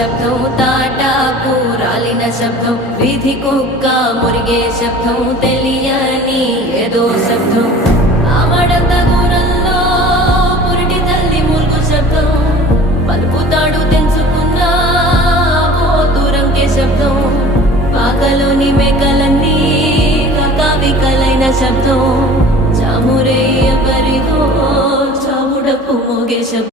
శబ్దం, తాటాకు రాలిన శబ్దం, వీధి కుక్క మురిగే శబ్దం, తెలియని ఏదో శబ్దం. ఆమడంత దూరంలో పురిటి తల్లి మూల్గు శబ్దం, పలుకుతాడు తెంచుకున్న దూరంకే శబ్దం. పాకలోని మేకలన్నీ కకావికలైన శబ్దం, చామురే ఎవరిదో చావుడపు మోగే శబ్దం.